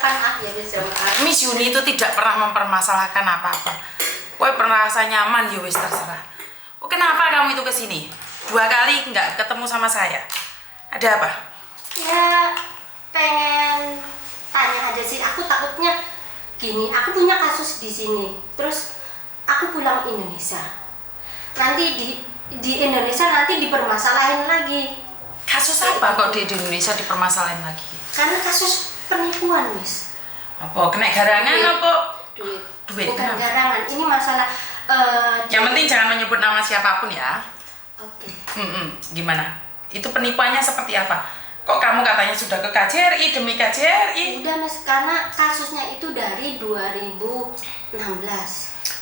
kan ya wis. Miss Yuni itu tidak pernah mempermasalahkan apa-apa. Kowe merasa nyaman ya wis terserah. Oh, kenapa kamu itu kesini? 2 kali nggak ketemu sama saya. Ada apa? Ya pengen tanya aja sih. Aku takutnya gini. Aku punya kasus di sini. Terus aku pulang Indonesia. Nanti di Indonesia nanti dipermasalahin lagi. Kasus apa kok di Indonesia dipermasalahin lagi? Karena kasus penipuan, Miss. Apa kena garangan apa? Duit. Bukan garangan. Ini masalah yang penting jangan menyebut nama siapapun ya. Oke. Gimana? Itu penipuannya seperti apa? Kok kamu katanya sudah ke KJRI demi KJRI? Udah, Mas, karena kasusnya itu dari 2016.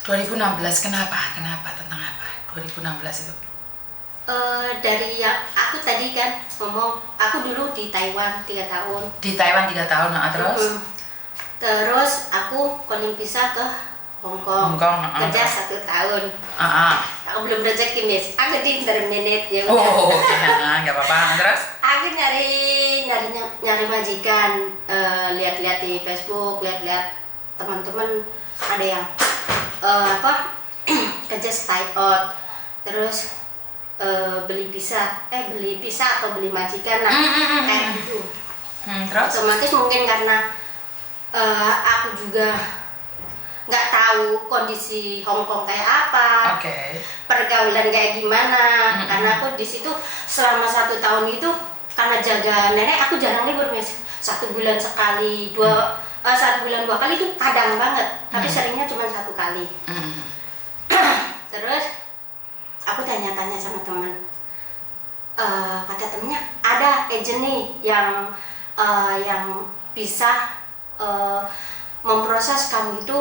2016 kenapa? Tentang apa? 2016 itu? Dari yang aku tadi kan ngomong, aku dulu di Taiwan 3 tahun. Di Taiwan 3 tahun, nah terus? Terus aku calling visa ke Hong Kong. Kerja 1 tahun. Aku belum rezeki, Miss. Aku di internet ya. Oh, oke. Nggak apa-apa. Terus? Aku nyari majikan, lihat-lihat di Facebook, lihat-liat teman-teman ada yang kerja stay out, terus beli pisah atau beli majikan kayak gitu. Terus? Otomatis mungkin karena aku juga nggak tahu kondisi Hong Kong kayak apa, pergaulan kayak gimana. Karena aku di situ selama 1 tahun itu karena jaga nenek, aku jarang libur, Miss. 1 bulan sekali, 1 bulan 2 kali itu kadang banget, tapi seringnya cuma 1 kali. Terus aku tanya-tanya sama teman, kata temennya ada agent nih yang bisa memproses kamu itu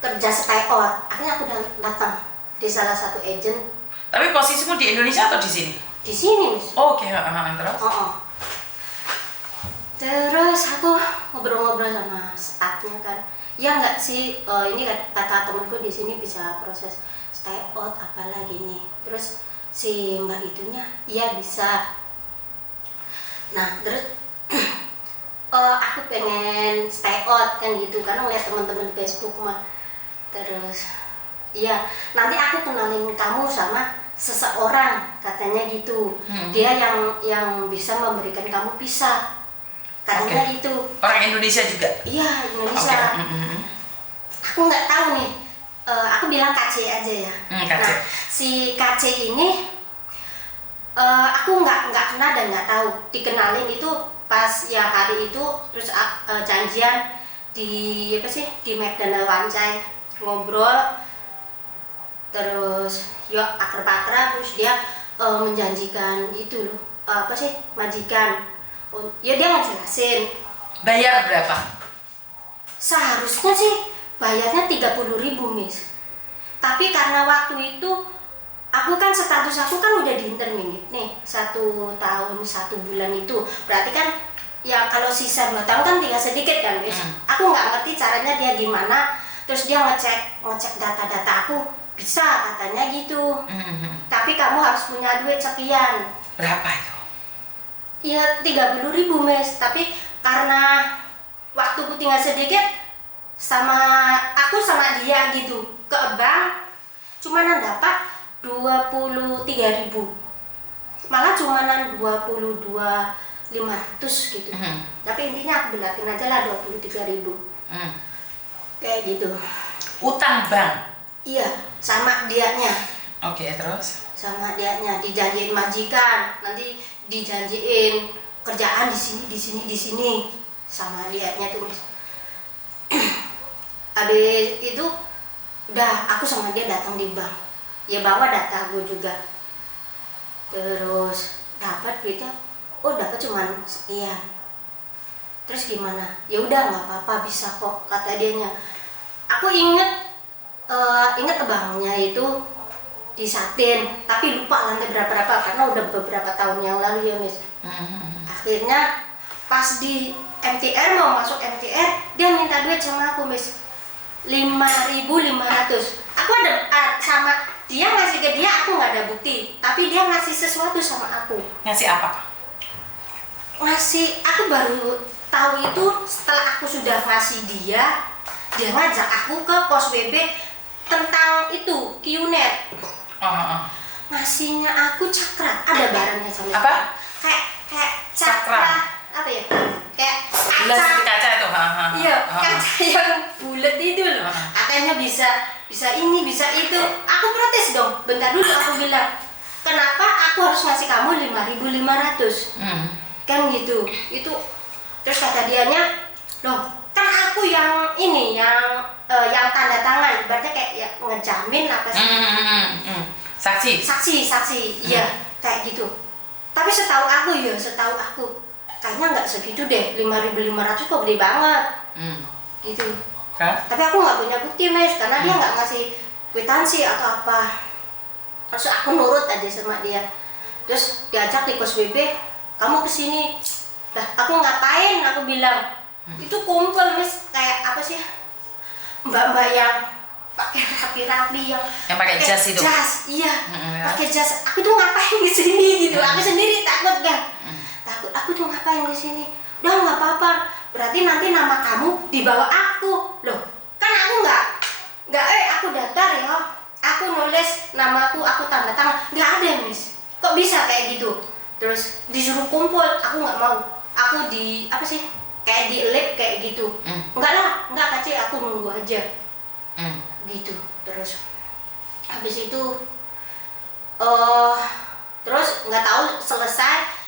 kerja stay out. Akhirnya aku datang di salah satu agent. Tapi posisimu di Indonesia atau di sini? Di sini, Miss. Oke, terus? Terus aku ngobrol-ngobrol sama staffnya kan. Ya enggak sih, ini kata temanku di sini bisa proses stay out apalagi nih. Terus si mbak itunya, iya bisa. Nah, terus aku pengen stay out kan gitu, karena ngeliat teman-teman di Facebook mah. Terus iya, nanti aku kenalin kamu sama seseorang, katanya gitu. Dia yang bisa memberikan kamu visa, katanya gitu. Orang Indonesia juga? Iya, Indonesia. Aku nggak tahu nih, aku bilang KC aja ya. Nah, si KC ini aku nggak kenal dan nggak tahu. Dikenalin itu pas ya hari itu, terus janjian di di McDonald Wancai, ngobrol, terus yuk akrab-akrab. Terus dia menjanjikan itu loh, majikan. Ya dia ngejelasin. Bayar berapa? Seharusnya sih bayarnya 30.000, Miss. Tapi karena waktu itu aku kan status aku kan udah di intermediate nih, 1 tahun 1 bulan itu. Berarti kan ya kalau sisa 2 tahun kan tinggal sedikit kan, Miss. Aku nggak ngerti caranya dia gimana. Terus dia ngecek data-data aku, bisa katanya gitu. Tapi kamu harus punya duit sekian. Berapa itu? Ya 30.000, Miss. Tapi karena waktuku tinggal sedikit, aku sama dia gitu ke bank, cumanan dapat 23.000, malah cumanan 22.500 gitu. Tapi intinya aku belatin aja lah 23.000. Kayak gitu. Utang bank? Iya, sama dianya. Terus? Sama dianya, dijanjiin majikan, nanti dijanjiin kerjaan di sini, sama dianya tuh, Miss. Habis itu udah aku sama dia datang di bank, ya bawa data gue juga. Terus dapat duitnya, dapat cuman sekian. Terus gimana? Ya udah nggak apa-apa, bisa kok, kata dianya. Aku inget banknya itu di Satin, tapi lupa lantai berapa karena udah beberapa tahun yang lalu ya, Miss. Akhirnya pas di MTR, mau masuk MTR, dia minta duit sama aku, Miss, 5.500. Aku ada sama dia, ngasih ke dia, aku nggak ada bukti, tapi dia ngasih sesuatu sama aku. Ngasih apa? Ngasih, aku baru tahu itu setelah aku sudah ngasih dia ngajak aku ke pos BB tentang itu QNet. Ngasihnya aku cakra, ada barangnya sama Apa? kayak cakra apa ya, kayak kaca itu. Iya, kaca yang bulat itu loh. Katanya bisa ini, bisa itu. Aku protes dong. Bentar dulu, aku bilang, kenapa aku harus ngasih kamu 5.500? Kan gitu. Itu terus kata dianya, loh, kan aku yang ini, yang tanda tangan, berarti kayak ya, ngejamin apa sih? Saksi. Iya, kayak gitu. Tapi setahu aku kayaknya nggak segitu deh, 5.500 kok gede banget. Gitu. Tapi aku nggak punya bukti, Mes, karena dia nggak ngasih kwitansi atau apa. Terus aku nurut aja sama dia. Terus diajak di pos BB, kamu kesini. Lah, aku ngapain? Aku bilang, itu kumpul, Mes, kayak apa sih? Mbak-mbak yang pakai rapi yang pakai jas itu. Iya. Pakai jas. Aku tuh ngapain di sini gitu. Aku sendiri takut kan. Takut, aku tuh ngapain di sini? Udah nggak apa-apa. Berarti nanti nama kamu di bawah aku. Loh, kan aku nggak aku daftar ya. Aku nulis namaku, aku tanda tangan. Nggak ada, Miss. Kok bisa kayak gitu? Terus disuruh kumpul, aku nggak mau. Aku apa sih? Kayak di lab kayak gitu. Enggak kacau, aku nunggu aja. Gitu. Terus habis itu terus nggak tahu selesai.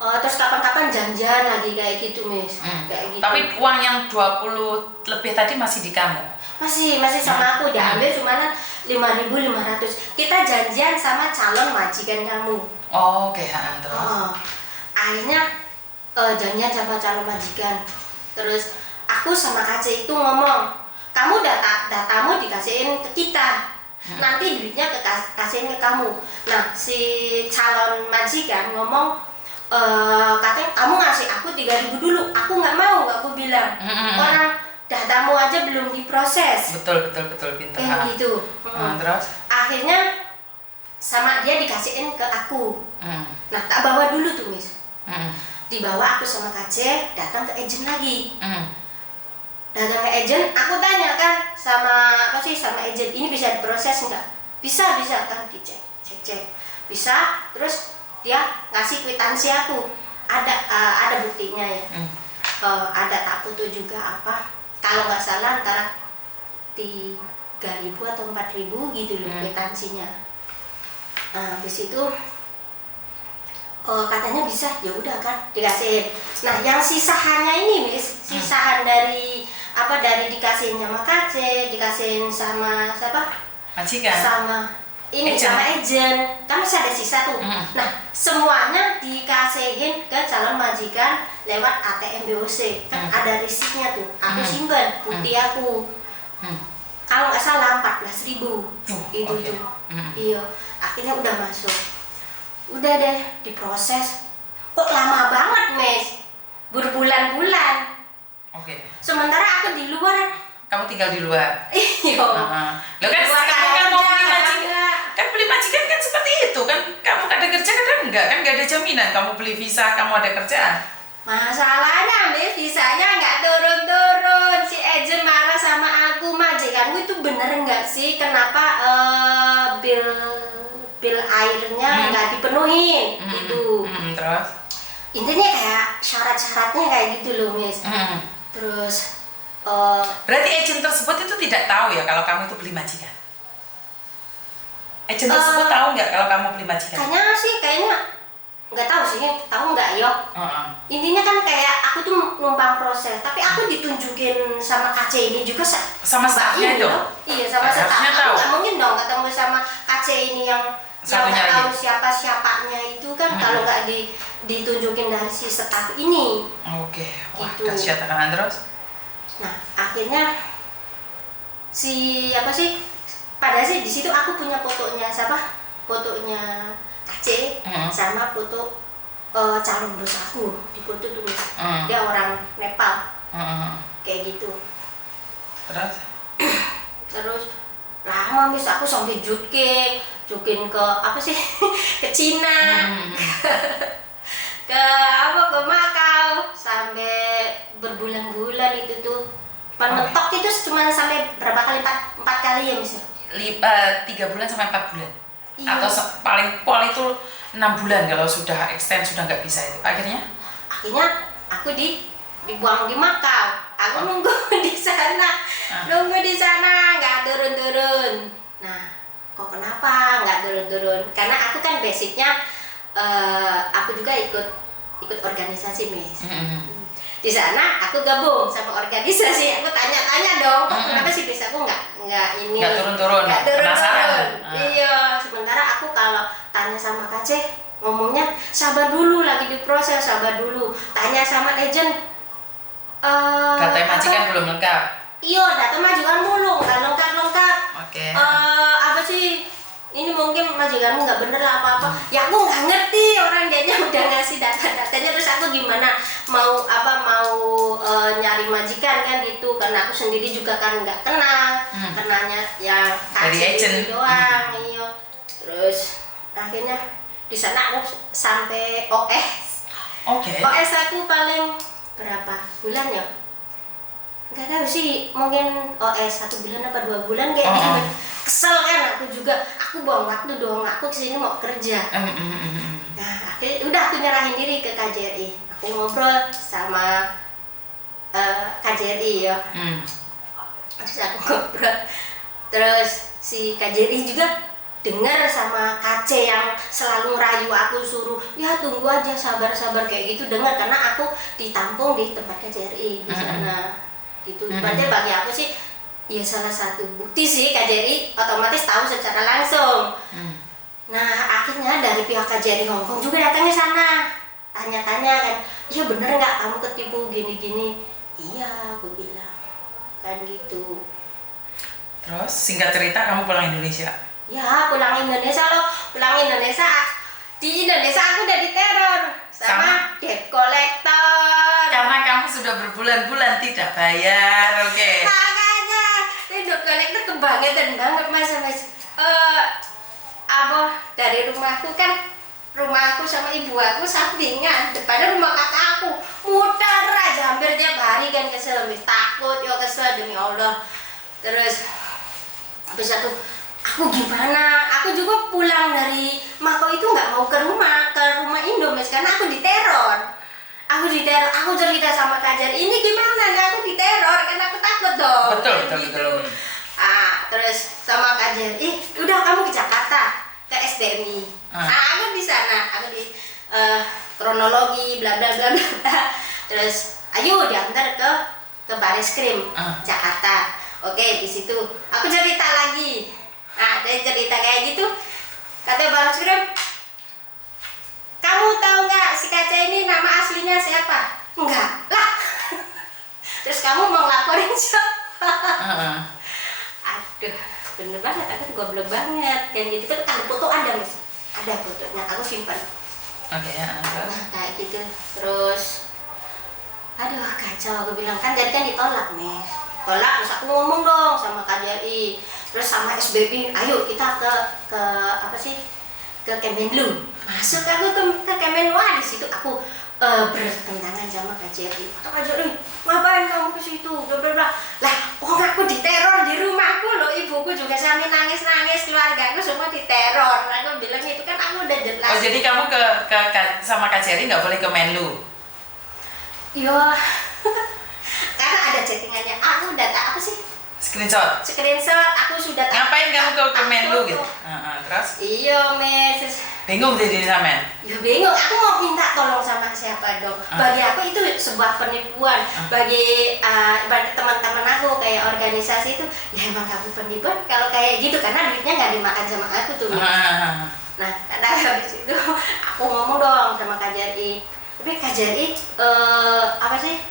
Terus kapan-kapan janjian lagi kayak gitu, Miss. Kayak gitu. Tapi uang yang 20 lebih tadi masih di kamu? Masih sama aku. Diambil cuma 5.500. Kita janjian sama calon majikan kamu. Oke, terus? Akhirnya janjian sama calon majikan. Terus aku sama KC itu ngomong, kamu datamu dikasihin ke kita. Nanti duitnya kasihin ke kamu. Nah, si calon majikan ngomong, katanya kamu ngasih aku 3.000 dulu. Aku nggak mau, aku bilang. Orang datamu aja belum diproses. Betul pintar. Kayak gitu. Terus? Akhirnya sama dia dikasihin ke aku. Nah, tak bawa dulu tuh, Miss. Dibawa aku sama KC datang ke agent lagi. Datang ke agent, aku tanya kan sama agent, ini bisa diproses nggak? Bisa kan, dicek. Bisa. Terus dia ngasih kwitansi aku, ada buktinya ya. Ada tak foto juga apa, kalau nggak salah antara 3.000 atau 4.000 gitu loh kwitansinya. Habis itu katanya bisa, ya udah kan dikasihin. Nah, yang sisahannya ini, Miss, sisahan dari dikasihin sama KC, dikasihin sama siapa? Majikan. Sama agent, kan masih ada sisa tuh. Nah, semuanya dikasihin ke calon majikan lewat ATM BOC. Kan ada risitnya tuh, aku simpen bukti aku. Kalau nggak salah 14.000 itu tuh. Iya, akhirnya udah masuk. Udah deh diproses. Kok lama banget, Mes? Berbulan-bulan. Sementara aku di luar. Kamu tinggal di luar? Iya. Lo kan kamu kan mau beli majikan. Kan beli majikan kan seperti itu kan. Kamu ada kerja kan enggak ada jaminan. Kamu beli visa, kamu ada kerjaan. Masalahnya, Mes, visanya nggak turun-turun. Si agent marah sama aku. Majikanku itu bener nggak sih? Kenapa bil airnya nggak dipenuhin? Itu. Terus? Intinya kayak syarat-syaratnya kayak gitu loh, Miss. Terus berarti agent tersebut itu tidak tahu ya kalau kamu itu beli majikan? Agent tersebut tahu nggak kalau kamu beli majikan? Kayaknya nggak tahu sih, tahu nggak yo. Intinya kan kayak aku tuh numpang proses, tapi aku ditunjukin sama KC ini juga sama staffnya itu. Iya, sama staff. Aku nggak mungkin dong ketemu sama KC ini yang nggak tahu siapanya itu kan. Kalau nggak ditunjukin dari si staff ini. Oke. Wah, gitu. dahsyat kan. Terus? Nah, akhirnya padahal sih di situ aku punya fotonya fotonya KC sama foto calon bos aku di foto tuh. Dia orang Nepal. Kayak gitu. Terus lama, Miss, aku sampai jukin ke ke Cina. ke Makau sampai berbulan-bulan itu tuh. Mentok itu cuma sampai berapa kali, empat kali ya Miss? 3 bulan sampai 4 bulan. Iya. Atau paling pol itu 6 bulan kalau sudah extend, sudah nggak bisa itu. Akhirnya Aku dibuang di Makau. Aku nunggu di sana. Nunggu di sana nggak turun-turun. Nah, kok kenapa nggak turun-turun? Karena aku kan basicnya aku juga ikut organisasi Miss. Di sana aku gabung sama organisasi. Aku tanya-tanya dong, kok kenapa sih bisa aku nggak turun-turun. Penasaran. Iya, sementara aku kalau tanya sama KC ngomongnya sabar dulu, lagi diproses, sabar dulu. Tanya sama agent data majikan belum lengkap. Iya, data majikan belum nggak lengkap. Oke. Apa sih? Ini mungkin majikanmu nggak bener lah apa-apa. Ya aku nggak ngerti, orang dianya udah ngasih data-datanya, terus aku gimana mau nyari majikan kan gitu, karena aku sendiri juga kan nggak kenal, kenalnya ya dari agent doang. Iya. Terus akhirnya di sana aku sampai OS. Oke. OS aku paling berapa bulan ya? Nggak tahu sih, mungkin OS 1 bulan apa 2 bulan kayak gitu. Kesel kan aku juga, aku buang waktu dong, aku kesini mau kerja. Nah akhirnya udah aku nyerahin diri ke KJRI. Aku ngobrol sama KJRI ya. Terus aku ngobrol, terus si KJRI juga dengar sama KC yang selalu ngerayu aku, suruh ya tunggu aja, sabar kayak gitu, dengar karena aku ditampung di tempat KJRI di sana gitu. Berarti bagi aku sih ya salah satu bukti sih KJRI otomatis tahu secara langsung. Nah akhirnya dari pihak KJRI Hongkong juga datang ke sana, tanya-tanya kan, iya bener nggak kamu ketipu gini-gini? Iya, aku bilang kan gitu. Terus singkat cerita kamu pulang Indonesia? Ya pulang Indonesia loh, pulang Indonesia. Di Indonesia aku udah diteror sama debt collector. Karena kamu sudah berbulan-bulan tidak bayar, oke. Makanya debt collector kebangetan banget mas. Dari rumahku kan, rumahku sama ibu aku sampingan, depannya rumah kakak aku, muter aja hampir tiap hari kan, kesel, takut ya kesel demi Allah. Terus habis aku gimana? Aku juga pulang dari Makau itu nggak mau ke rumah Indo mas, karena aku diteror. Aku cerita sama Kajar, ini gimana? Nggak, aku diteror, karena aku takut dong. Betul. Terus sama Kajar, udah kamu ke Jakarta, ke SDMI. Aku di sana, aku di kronologi, bla bla bla bla. Terus, ayo diantar ke Bareskrim Jakarta. Oke, di situ aku cerita lagi. Nah, dari cerita kayak gitu, kata Bareskrim, kamu tahu nggak si Kaca ini nama aslinya siapa? Enggak lah. Terus kamu mau laporin siapa? Aduh, bener banget, aku goblok banget kan gitu. Kan ada foto, ada mas, ada fotonya, aku simpan. Oke, terus? Nah, kayak gitu. Terus aduh kacau, aku bilang kan jadi kan ditolak mes, tolak. Terus aku ngomong dong sama KJRI, terus sama SBB, ayo kita ke apa sih, ke Kemenlu. Masuk aku ke Kemenlu. Di situ aku bertentangan sama KJRI. Kata KJRI, ngapain kamu ke situ? Bla bla bla. Lah, aku diteror di rumahku loh, ibuku juga sampai nangis, keluargaku semua diteror. Aku bilang itu kan aku udah jelas. Oh, jadi kamu ke sama KJRI nggak boleh ke Menlu? Iya. Karena ada chattingannya. Aku udah apa sih? Screenshot, aku sudah ngapain kamu ke Menlu gitu? Terus? Iya mes, Bingung jadi sama? ya bingung, aku mau minta tolong sama siapa dong. Bagi aku itu sebuah penipuan. Bagi teman-teman aku kayak organisasi itu, ya emang kamu penipuan kalau kayak gitu, karena duitnya nggak dimakan sama aku tuh. Nah, karena habis itu aku ngomong dong sama KJRI. Tapi KJRI apa sih?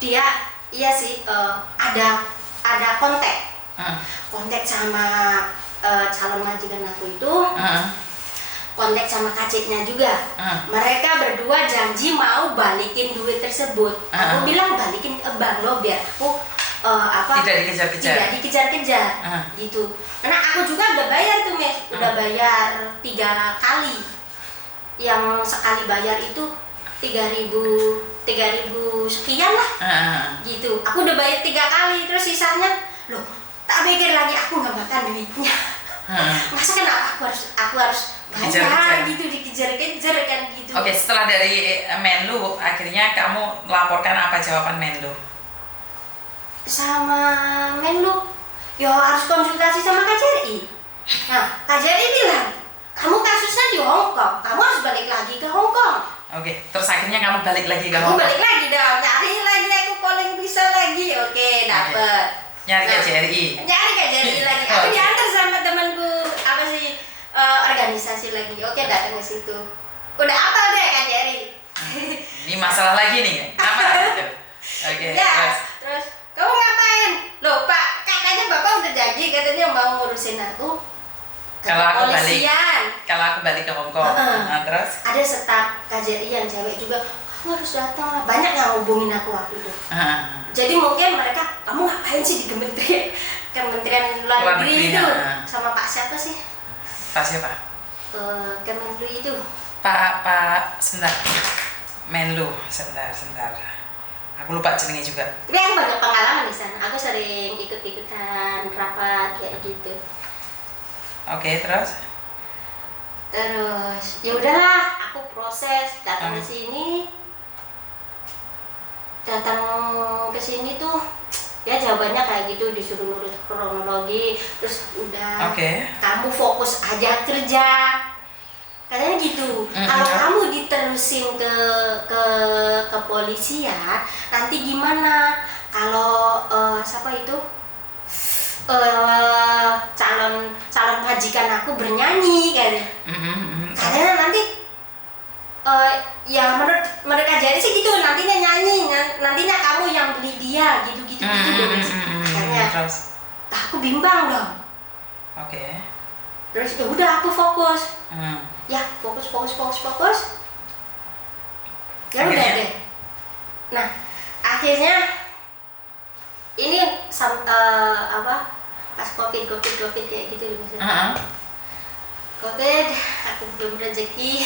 Dia iya sih, ada kontak sama calon majikan aku itu, kontak sama kaciknya juga. Mereka berdua janji mau balikin duit tersebut. Aku bilang balikin ke bank lo biar aku tidak dikejar-kejar gitu. Karena aku juga udah bayar tuh mes, udah bayar 3 kali. Yang sekali bayar itu 3.000 sekian lah. Gitu. Aku udah bayar 3 kali, terus sisanya loh, tak mikir lagi aku nggak makan duitnya. Masa kenapa aku harus bayar gitu, dikejar-kejar kan gitu. Oke, setelah dari Menlu, akhirnya kamu laporkan apa jawaban Menlu? Sama Menlu, ya harus konsultasi sama KJRI. Nah, KJRI bilang, kamu kasusnya di Hongkong, kamu harus balik lagi ke Hongkong. Oke, terus akhirnya kamu balik lagi ke Aku Hongkong? balik lagi dong, nyari lagi, aku calling bisa lagi. Oke, dapet. Nyari KJRI? Nyari KJRI lagi, aku diantar sama temanku, apa sih, organisasi lagi. Oke, datang ke situ. Udah apa deh KJRI? Ini masalah lagi nih, apa gitu? Oke, Ya, terus kamu ngapain? Loh Pak, katanya Bapak udah janji, katanya mau ngurusin aku ke Kalau kepolisian. aku balik ke Hongkong. Nah, terus? Ada staf KJRI yang cewek juga, kamu harus datang lah. Banyak yang hubungin aku waktu itu. Jadi mungkin mereka, kamu ngapain sih di Kementerian Luar Negeri itu? Sama Pak siapa sih? Pak siapa? Kementerian itu. Pak sebentar. Menlu, sebentar. Aku lupa jenengnya juga. Tapi aku banyak pengalaman di sana. Aku sering ikut-ikutan rapat kayak gitu. Oke, terus? Terus ya udahlah, aku proses datang ke sini. Datang ke sini tuh ya jawabannya kayak gitu, disuruh nurut kronologi, terus udah kamu fokus aja kerja. Katanya gitu. Kalau kamu diterusin ke kepolisian, nanti gimana? Kalau siapa itu? Calon majikan aku bernyanyi katanya. Katanya nanti ya menurut KJRI sih gitu, nantinya nyanyi, nantinya kamu yang beli dia gitu. Akhirnya aku bimbang dong. Terus ya udah aku fokus. Ya fokus. Ya udah deh. Nah akhirnya ini pas covid kayak gitu misalnya. Covid, aku belum rezeki.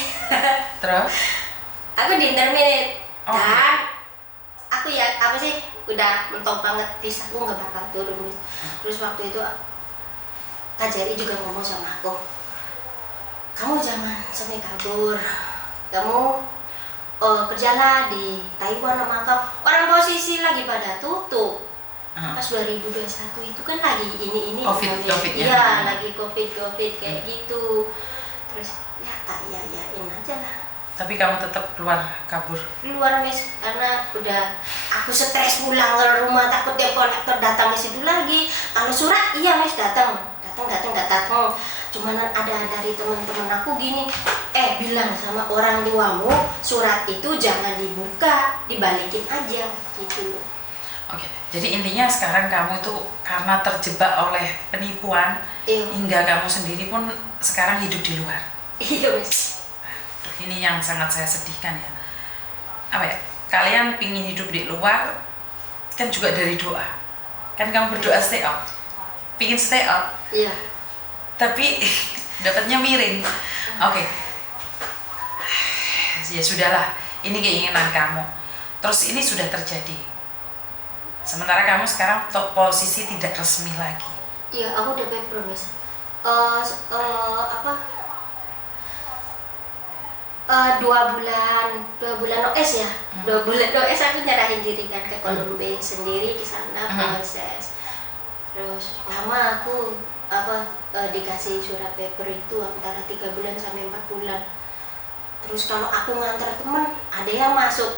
Terus? Aku di intermediate dan aku ya apa sih udah mentok banget, aku nggak bakal turun. Terus waktu itu KJRI juga ngomong sama aku, kamu jangan sampai kabur, kamu kerjalah di Taiwan sama kau. Orang posisi lagi pada tutup. Pas 2021 itu kan lagi ini COVID iya lagi covid kayak gitu. Terus ya tak yain aja lah. Tapi kamu tetap kabur Mis, karena udah aku stres pulang ke rumah, takut debt collector datang ke situ lagi. Kalau surat iya Mis, datang. Cuman ada dari teman-teman aku gini, bilang sama orang tuamu surat itu jangan dibuka, dibalikin aja gitu. Oke, jadi intinya sekarang kamu itu karena terjebak oleh penipuan, hingga kamu sendiri pun sekarang hidup di luar. Iya Mas. Ini yang sangat saya sedihkan ya. Apa ya? Kalian pingin hidup di luar kan juga dari doa. Kan kamu berdoa stay out, pingin stay out. Iya. Tapi dapatnya miring. Oke. Ya sudahlah, ini keinginan kamu. Terus ini sudah terjadi. Sementara kamu sekarang posisi tidak resmi lagi. Iya, aku udah paper Mas. 2 bulan OS ya. 2 bulan OS aku nyerahin diri kan ke Columbia sendiri di sana proses. Terus lama aku dikasih surat paper itu antara 3 bulan sampai 4 bulan. Terus kalau aku nganter teman, ada yang masuk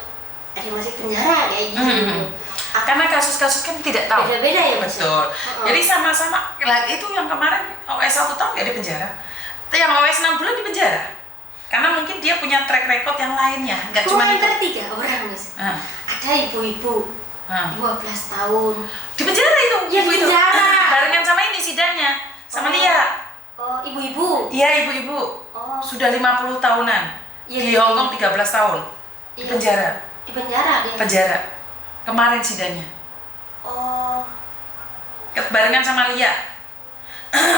penjara kayak gitu. Karena kasus-kasus kan tidak tahu. Beda-beda ya Mas. Betul. Jadi sama-sama. Itu yang kemarin OS 1 tahun nggak di penjara. Yang OS 6 bulan di penjara. Karena mungkin dia punya track record yang lainnya. Nggak cuma itu. 3 orang Mas. Ada ibu-ibu 12 tahun. Di penjara itu? Ya di penjara. Barengan sama ini sidangnya. Sama Lia. Oh, ibu-ibu? Iya, ibu-ibu. Sudah 50 tahunan. Di Hongkong 13 tahun. Di penjara. Di penjara dia? Penjara. Kemarin sidangnya. Barengan sama Lia.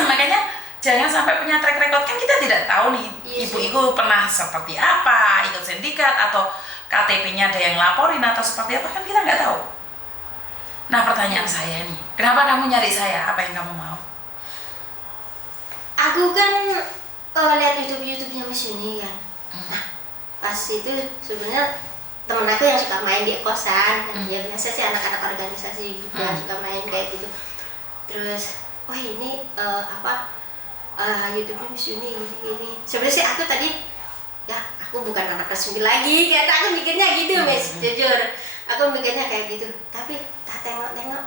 Makanya jangan sampai punya track record. Kan kita tidak tahu nih ibu-ibu pernah seperti apa, ikut sindikat atau KTP-nya ada yang laporin atau seperti apa, kan kita nggak tahu. Nah pertanyaan saya nih, kenapa kamu nyari saya? Apa yang kamu mau? Aku kan lihat YouTube-nya Miss Yuni kan. Nah, pas itu sebenarnya temen aku yang suka main di kosan kan. Ya biasa sih anak-anak organisasi juga suka main kayak gitu. Terus, wah ini YouTube-nya Miss Yuni gini. Sebenarnya sih aku tadi, ya aku bukan anak resmi lagi, kayak aku mikirnya gitu Miss, jujur. Aku mikirnya kayak gitu. Tapi tak tengok-tengok,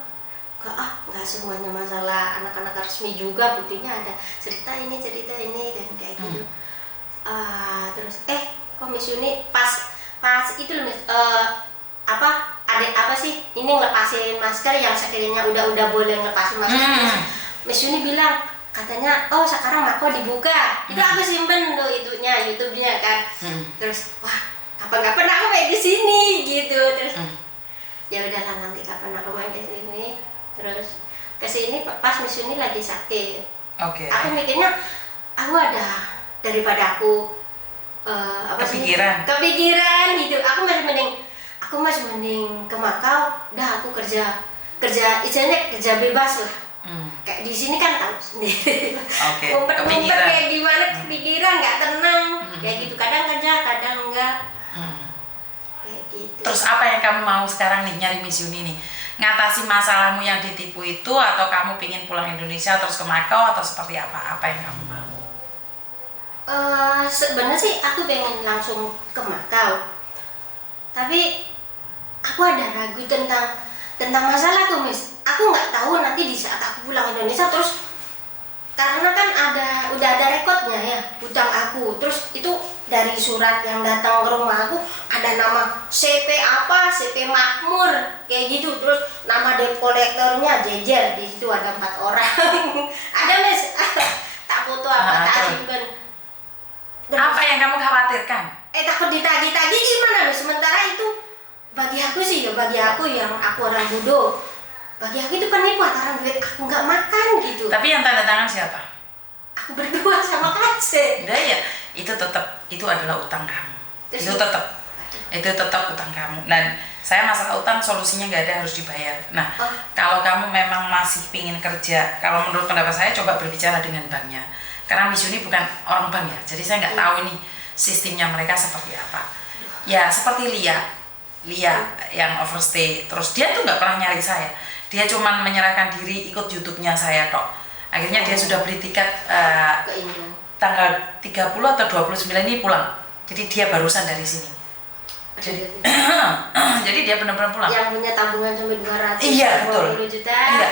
nggak semuanya masalah anak-anak resmi juga, buktinya ada cerita ini kan kayak gitu. Terus kok Miss Yuni pas itu loh Miss, ada apa sih ini ngelepasin masker yang sekiranya udah boleh ngelepasin masker. Miss Yuni bilang katanya sekarang Mako dibuka. Itu aku simpen tuh YouTube-nya kan. Terus wah kapan-kapan aku main di sini gitu. Terus ya udahlah nanti kapan aku main di sini. Terus kesini pas Miss Yuni lagi sakit. Aku mikirnya aku ada daripada aku kepikiran gitu. Aku masih mending ke Makau. Dah aku kerja istilahnya kerja bebas lah. Kayak di sini kan tahu sendiri. Ngumpet-ngumpet kayak gimana, kepikiran nggak tenang. Kayak gitu, kadang kerja kadang enggak. Kayak gitu. Terus apa yang kamu mau sekarang nih nyari Miss Yuni nih? Ngatasi masalahmu yang ditipu itu, atau kamu pingin pulang Indonesia terus ke Makau, atau seperti apa? Apa yang kamu mau? Sebenarnya sih aku pengen langsung ke Makau, tapi aku ada ragu tentang masalahku Miss. Aku nggak tahu nanti di saat aku pulang Indonesia terus, karena kan udah ada rekodnya ya hutang aku. Terus itu dari surat yang datang ke rumah aku ada nama CP Makmur kayak gitu. Terus nama debt kolektornya Jejer, di situ ada 4 orang. Ada Miss, tak foto tak simpen. Apa yang kamu khawatirkan? Takut ditagi-tagi gimana Miss? Sementara itu bagi aku yang aku orang bodoh, bagi aku itu penipuan karena duit aku nggak makan gitu. Tapi yang tanda tangan siapa? Aku berdua sama Kace. Udah ya, itu adalah utang kamu. Itu tetap utang kamu. Dan saya masalah utang solusinya nggak ada, harus dibayar. Nah, kalau kamu memang masih pingin kerja, kalau menurut pendapat saya coba berbicara dengan banknya. Karena Miss Yuni bukan orang bank ya, jadi saya nggak tahu ini sistemnya mereka seperti apa. Ya seperti Lia yang overstay, terus dia tuh nggak pernah nyari saya. Dia cuman menyerahkan diri ikut YouTube-nya saya tok. Akhirnya dia sudah beli tiket tanggal 30 atau 29 ini pulang. Jadi dia barusan dari sini. Jadi dia benar-benar pulang. Yang punya tabungan sampai 200 betul. juta. Iya.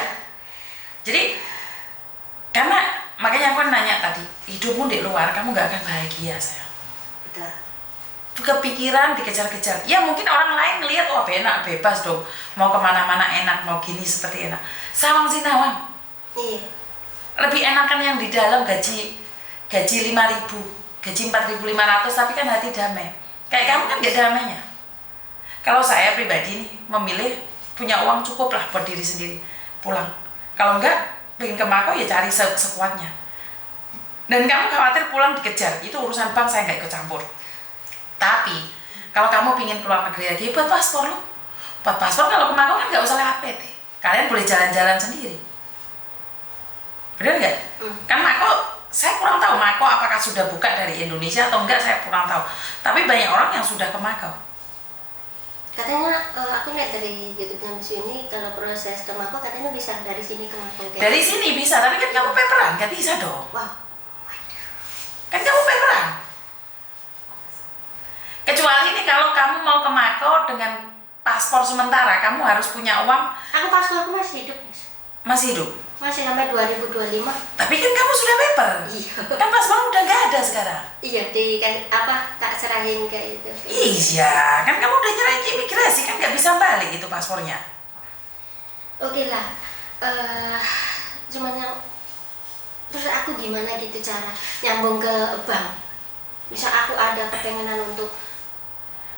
Jadi karena makanya aku nanya tadi, hidupmu di luar kamu nggak akan bahagia sayang. Betul. Kepikiran dikejar-kejar. Ya mungkin orang lain ngelihat enak, bebas dong, mau kemana-mana enak, mau gini seperti enak. Sawang sinawang. Iya. Lebih enakan yang di dalam gaji 5.000, gaji 4.500, tapi kan hati damai. Kayak kamu kan gak damainya. Kalau saya pribadi nih memilih punya uang cukup lah buat diri sendiri, pulang. Kalau enggak pengen ke Makau ya cari sekuatnya. Dan kamu khawatir pulang dikejar, itu urusan bank, saya nggak ikut campur. Tapi kalau kamu pingin keluar negeri lagi, buat paspor lo. Buat paspor kalau ke Makau kan nggak usah lewat PT. Kalian boleh jalan-jalan sendiri. Bener nggak? Kan Makau, saya kurang tahu Makau apakah sudah buka dari Indonesia atau enggak, saya kurang tahu. Tapi banyak orang yang sudah ke Makau. Katanya aku lihat dari YouTube-nya Miss Yuni, kalau proses ke Makau katanya bisa dari sini ke Makau. Dari sini bisa, tapi kan kamu paperan, nggak bisa dong. Wow. Kan kamu paperan. Kecuali nih kalau kamu mau ke Makau dengan paspor sementara, kamu harus punya uang. Aku pasporku masih hidup Miss. Masih hidup? Masih sampai 2025. Tapi kan kamu sudah paper. Iya. Kan paspor udah nggak ada sekarang. Iya, tak serahin ke itu. Iya, kan kamu udah nyerahin ke imigrasi, kan nggak bisa balik itu paspornya. Oke lah. Cuman yang terus aku gimana gitu cara nyambung ke bank. Misal aku ada kepengenan untuk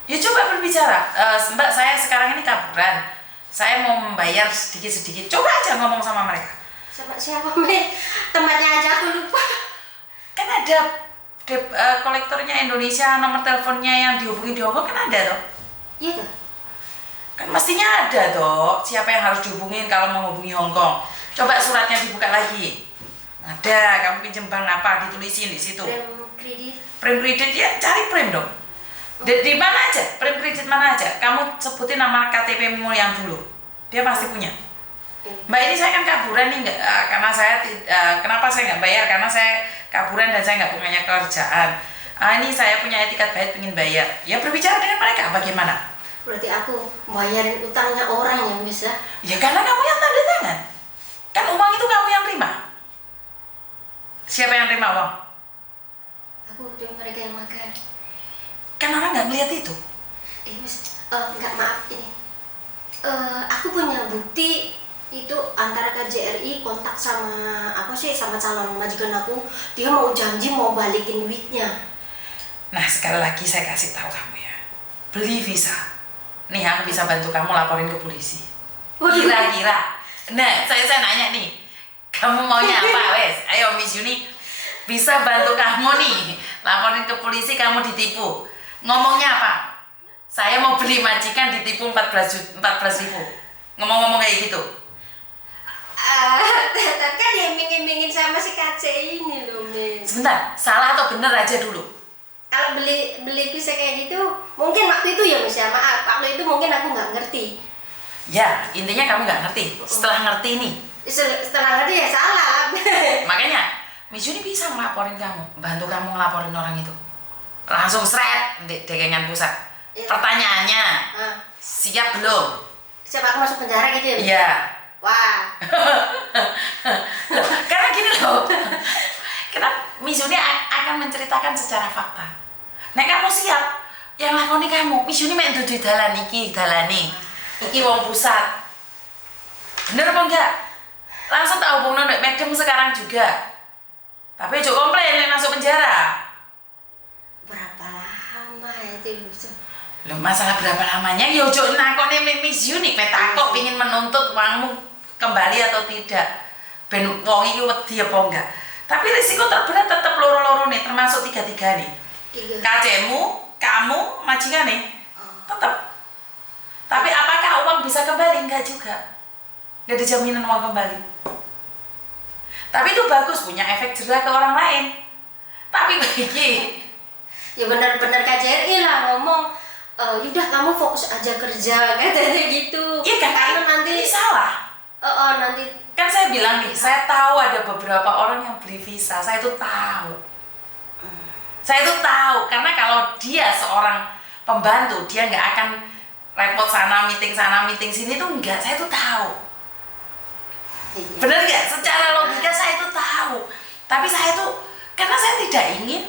Ya coba berbicara. Mbak, saya sekarang ini kaburan. Saya mau membayar sedikit-sedikit. Coba aja ngomong sama mereka. sama siapa Mei? Tempatnya aja aku lupa. Kan ada kolektornya Indonesia, nomor teleponnya yang dihubungi di Hongkong kan ada toh. Iya kan? Kan mestinya ada toh siapa yang harus dihubungin kalau menghubungi Hong Kong. Coba suratnya dibuka lagi. Ada, kamu pinjem bank apa, ditulisin di situ. Prem kredit ya, cari prem dong. Di mana aja, prem kredit mana aja. Kamu sebutin nama KTP-mu yang dulu. Dia pasti punya. Mbak, ini saya kan kaburan nih, nggak, karena saya kenapa saya nggak bayar? Karena saya kaburan dan saya nggak punya kerjaan. Ini saya punya etikat baik, pengen bayar. Ya berbicara dengan mereka, bagaimana? Berarti aku bayarin utangnya orang yang bisa. Ya karena kamu yang tanda tangan. Kan uang itu kamu yang terima. Siapa yang terima uang? Aku dan mereka yang makan. Kan orang nggak melihat itu. Mas, nggak, maaf ini. Aku punya bukti itu antara KJRI kontak sama sama calon majikan aku. Dia mau janji mau balikin duitnya. Nah sekali lagi saya kasih tahu kamu ya, beli visa. Nih aku bisa bantu kamu laporin ke polisi. Kira-kira. Nah saya nanya nih, kamu maunya apa wes? Ayo Miss Yuni, bisa bantu kamu nih laporin ke polisi kamu ditipu. Ngomongnya apa? Saya mau beli majikan ditipu 14 ribu. Ngomong-ngomong kayak gitu. Kan dia iming-imingin sama si KC ini loh, Min. Sebentar, salah atau bener aja dulu. Kalau beli pisah kayak gitu, mungkin waktu itu ya Mas ya, maaf. Waktu itu mungkin aku nggak ngerti. Ya, intinya kamu nggak ngerti. Setelah ngerti nih. Setelah ngerti ya salah. Makanya, Miss Yuni bisa ngelaporin kamu, bantu kamu ngelaporin orang itu. Langsung seret, dekengan pusat. Ya. Pertanyaannya, siap belum? Siapa aku masuk penjara gitu ya? Iya. Wah. Loh, karena gini loh. Karena Miss Yuni akan menceritakan secara fakta. Nek kamu siap, yang lakoni kamu. Miss Yuni main dudu dalan iki dalane. Iki wong pusat. Bener apa enggak? Langsung tak hubungin Mbak Medem sekarang juga. Tapi ojo komplain nek masuk penjara. Berapa lama itu? Loh, masalah berapa lamanya? Ya ojo nakone Miss Yuni petakok pengin menuntut uangmu kembali atau tidak. Ben wong iki wedi apa enggak? Tapi risiko terberat tetap loro-loro nih, termasuk tiga-tiga nih. KC-mu, kamu, majikan nih, tetap. Tapi apakah uang bisa kembali? Enggak juga. Enggak ada jaminan uang kembali. Tapi itu bagus, punya efek jerah ke orang lain. Tapi bagi ya benar-benar KJRI lah ngomong, yaudah kamu fokus aja kerja, katanya gitu. iya kan, karena nanti ini salah. Nanti Kan saya bilang nih, saya tahu ada beberapa orang yang beli visa, saya itu tahu. Saya itu tahu, karena kalau dia seorang pembantu, dia nggak akan repot sana meeting sini tuh enggak, saya itu tahu. iya. Bener nggak? Secara logika saya itu tahu. Tapi saya itu, karena saya tidak ingin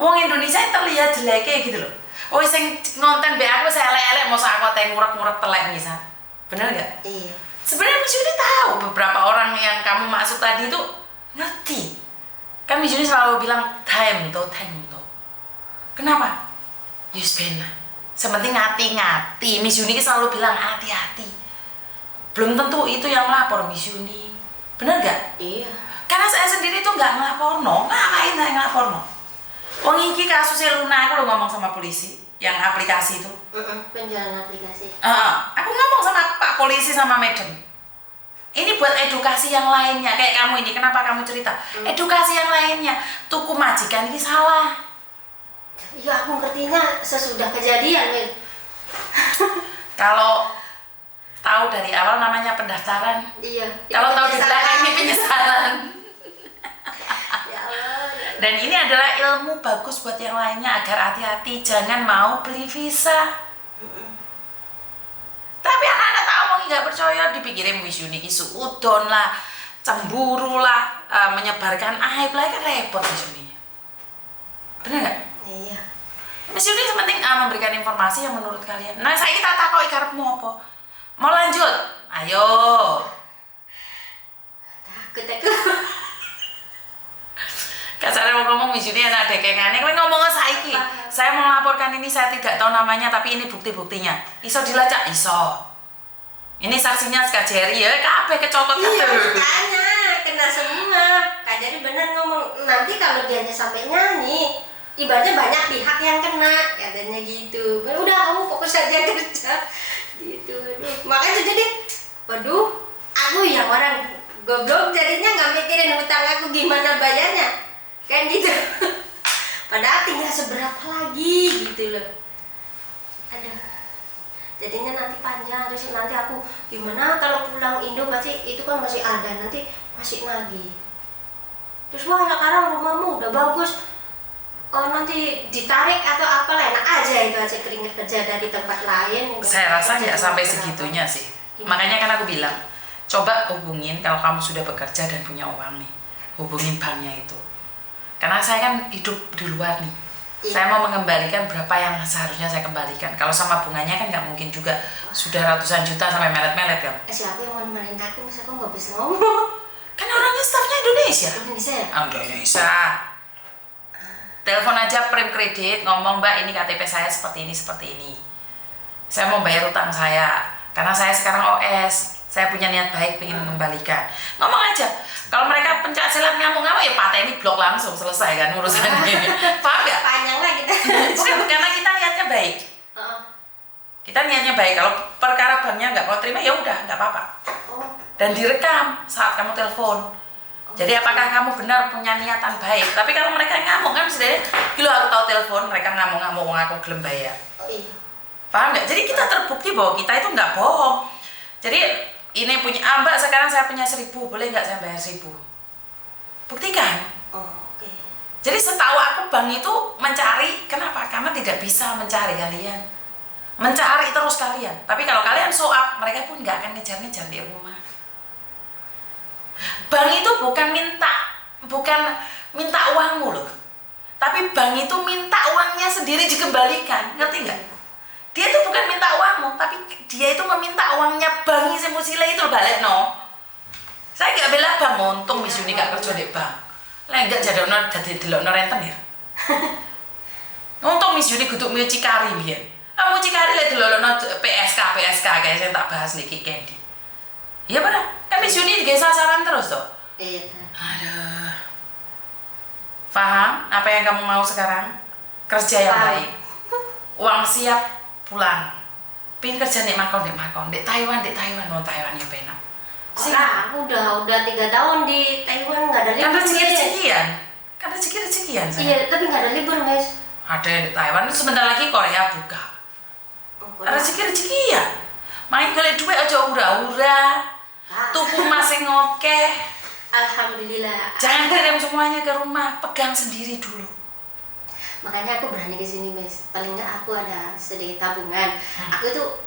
wong Indonesia terlihat jelek kayak gitu loh. Oh, sing ngonten be aku saya elek-elek mau aku teh ngurek-ngurek telek misal. Bener nggak? Iya. Sebenarnya Miss Yuni tahu beberapa orang yang kamu maksud tadi itu ngerti. Kan Miss Yuni selalu bilang time to. Kenapa? Yus benar. Sementing hati-hati. Miss Yuni selalu bilang hati-hati. Belum tentu itu yang melapor Miss Yuni. Bener nggak? Iya. Karena saya sendiri tuh nggak ngelapor no. Ngapain saya ngelapor no? Wong iki kasusnya Luna, aku udah ngomong sama polisi yang aplikasi itu. Penjualan aplikasi. Aku ngomong sama Pak Polisi sama Madam. Ini buat edukasi yang lainnya, kayak kamu ini. Kenapa kamu cerita? Edukasi yang lainnya. Tuku majikan ini salah. Ya aku ngertinya sesudah kejadian, Min. Kalau tahu dari awal namanya pendaftaran. Iya. Kalau tahu di belakang ini penyesalan. Ya Allah. Dan ini adalah ilmu bagus buat yang lainnya agar hati-hati, jangan mau beli visa. Tapi anak-anak tahu mau nggak percaya, dipikirin Miss Yuni suudon lah, cemburu lah, menyebarkan aib lah, kan repot Miss Yuni. Bener nggak? Iya. Miss Yuni sepenting memberikan informasi yang menurut kalian. Nah saya kita takoi karepmu apa? Mau lanjut? Ayo. Takut. Kasarnya mau ngomong Miss Yuni anak dekengannya, kowe ngomongnya saiki. Saya mau melaporkan ini, saya tidak tahu namanya, tapi ini bukti-buktinya. Iso dilacak? Iso. Ini saksinya KJRI ya, kabeh kecokot Iya, kabeh. makanya kena semua. Kak Jari bener ngomong, nanti kalau dia sampai nyanyi, ibaratnya banyak pihak yang kena katanya gitu. Udah kamu fokus aja kerja gitu. Aduh. Makanya tuh jadi waduh, aku yang orang goblok jadinya nggak mikirin hutang aku gimana bayarnya kan gitu. Padahal tinggal seberapa lagi gitu loh. Aduh, jadinya nanti panjang, terus nanti aku gimana kalau pulang Indo pasti itu kan masih ada, nanti masih lagi. Terus wah sekarang rumahmu udah bagus, oh nanti ditarik atau apalah, enak aja itu aja keringet kerja dari tempat lain. Saya rasa nggak sampai segitunya sih. Makanya kan aku bilang, coba hubungin kalau kamu sudah bekerja dan punya uang nih, hubungin banknya itu. Karena saya kan hidup di luar nih, saya mau mengembalikan berapa yang seharusnya saya kembalikan. Kalau sama bunganya kan nggak mungkin juga, sudah ratusan juta sampai melet-melet kan. Siapa yang mau memerintahku, masa aku nggak bisa ngomong? Kan orangnya stafnya Indonesia. Indonesia ya? Indonesia. Telepon aja Prime Kredit, ngomong Mbak ini KTP saya seperti ini, seperti ini. Saya mau bayar utang saya, karena saya sekarang OS. Saya punya niat baik, ingin mengembalikan. Ngomong aja. Kalau mereka pencak silat ngamuk-ngamuk ya pateni blok langsung, selesai kan urusannya. Paham gak? Panjang lah kita. Karena kita niatnya baik. Kita niatnya baik. Kalau perkara banknya nggak mau terima ya udah nggak apa-apa. Dan direkam saat kamu telepon. Jadi apakah kamu benar punya niatan baik? Tapi kalau mereka ngamuk kan sebenarnya, gila aku tahu telepon mereka ngamuk-ngamuk aku gelem bayar. Paham nggak? Jadi kita terbukti bahwa kita itu nggak bohong. Jadi ini punya Mbak, sekarang saya punya 1.000, boleh nggak saya bayar 1.000? Buktikan. Oke. Jadi setahu aku bank itu mencari, kenapa? Karena tidak bisa mencari kalian, mencari terus kalian. Tapi kalau kalian show up, mereka pun nggak akan ngejar-ngejar di rumah. Bank itu bukan minta uangmu loh, tapi bank itu minta uangnya sendiri dikembalikan, ngerti nggak? Dia itu bukan minta uangmu, tapi dia itu meminta uangnya bank sing musile itu balik no. Saya nggak bela bank, untung Miss Yuni gak kerja di bank. Lah enggak jadi ono dadi delokno rentenir. Untung Miss Yuni kudu mucikari biyen. Ah mucikari lek delokno PSK guys yang tak bahas niki Candy. Iya bener. Kan Miss Yuni digawe sasaran terus toh. Iya. Aduh. Paham apa yang kamu mau sekarang? Kerja yang baik. Uang siap, pulang. Pin kerja di Makon, di Taiwan mau Taiwan yang penak. Aku udah 3 tahun di Taiwan, nggak ada libur. Kan rezeki-rezekian saya. Iya, tapi nggak ada libur guys. Ada yang di Taiwan, sebentar lagi Korea buka. Rezeki-rezekian. Main kali duit aja ura-ura. Tuku masih ngokeh. Alhamdulillah. Jangan kirim semuanya ke rumah, pegang sendiri dulu. Makanya aku berani ke sini, Miss. Paling nggak aku ada sedikit tabungan. Aku tuh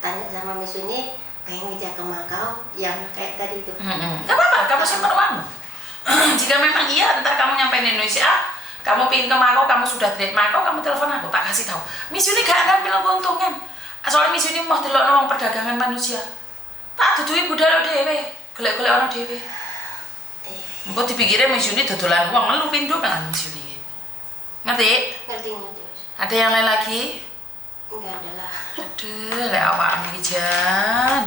tanya sama Miss ini pengen ngejak ke Makau yang kayak tadi itu. Gak apa-apa, kamu simpan uangmu. Jika memang iya, ntar kamu nyampe di Indonesia, kamu pingin ke Makau, kamu sudah di Makau, kamu telepon aku, tak kasih tahu. Miss Yuni gak akan bilang keuntungan. Soalnya Miss Yuni mau delok uang perdagangan manusia. Tak dudui budal dhewe, golek-golek orang dhewe. Engko dipikirnya Miss Yuni dodolan uang, lu pindo kan Miss Yuni. Ngerti? Ngerti. Ada yang lain lagi? Enggak ada lah. Aduh, lek awakmu iki jan.